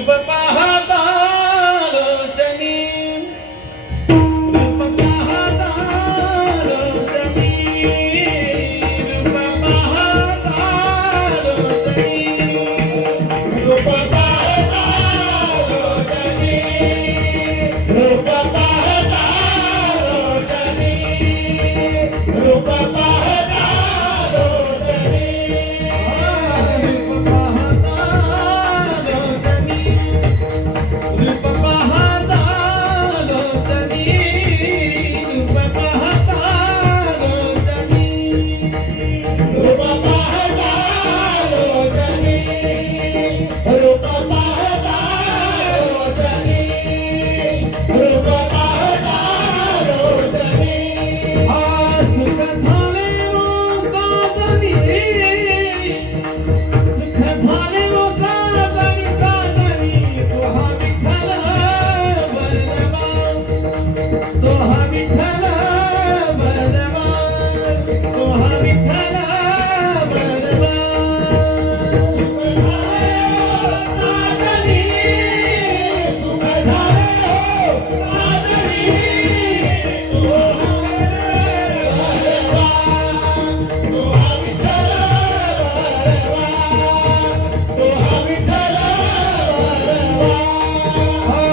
रूप पाहता लोचनी रूप पाहता लोचनी रूप पाहता लोचनी रूप पाहता लोचनी रूप पाहता लोचनी रूप पाहता लोचनी रूप पाहता लोचनी रूप पाहता लोचनी रूप पाहता लोचनी रूप पाहता लोचनी रूप पाहता लोचनी सुख झाले मोकादनी सुख झाले मोकादनी सादनी तुहा विठ्ठल बलवा तुहा विठ्ठल बलवा तुहा विठ्ठल बलवा सादनी सुख झाले सादनी तुहा बलवा तुहा विठ्ठल बलवा तुहा विठ्ठल बलवा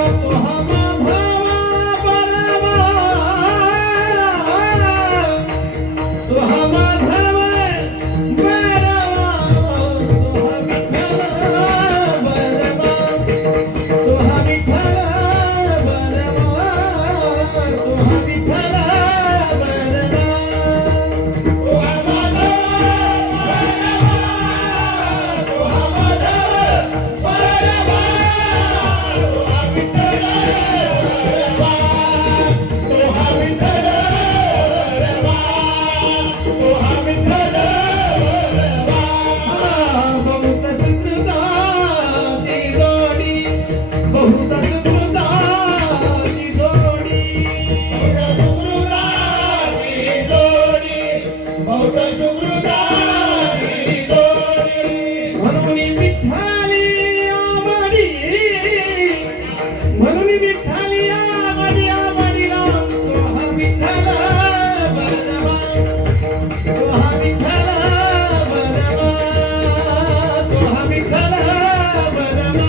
तुहा माधवा बलवा तुहा माधव बलवा तुहा विठ्ठल बलवा तुहा विठ्ठल बलवा तुहा विठ्ठल बलवा तुहा माधव बलवा तुहा विठ्ठल बलवा तुहा विठ्ठल बलवा तुहा विठ्ठल बलवा बहुत सुकृताची जोडी बहुत सुकृताची जोडी बहुत सुकृताची जोडी बहुत सुकृताची जोडी म्हणून विठ्ठली आवडी म्हणून विठ्ठली आवडी आवडीला तुहा विठ्ठल बलवा तुहा विठ्ठल बलवा तुहा विठ्ठल बलवा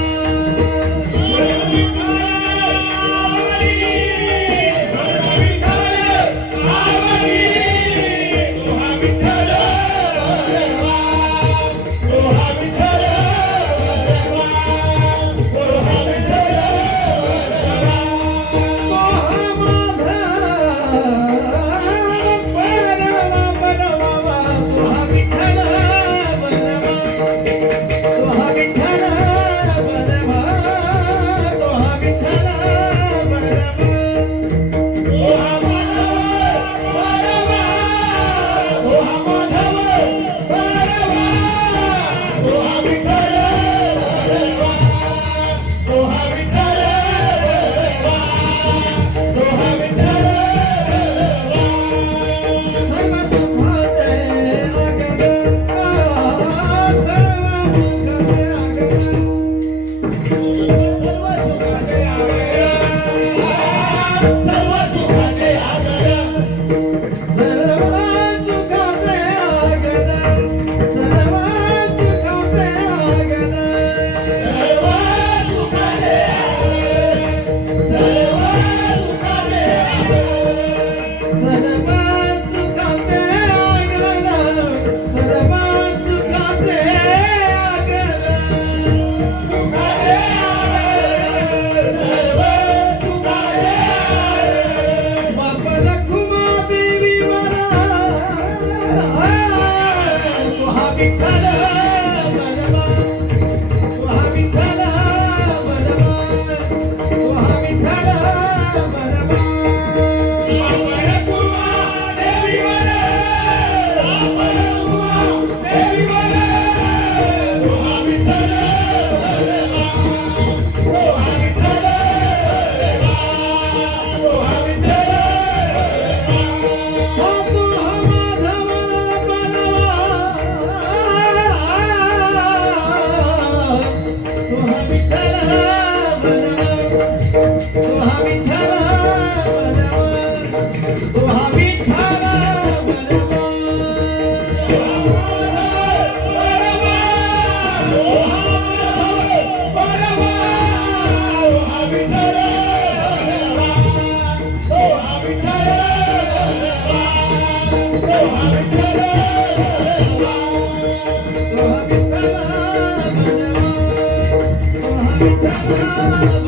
विठ्ठला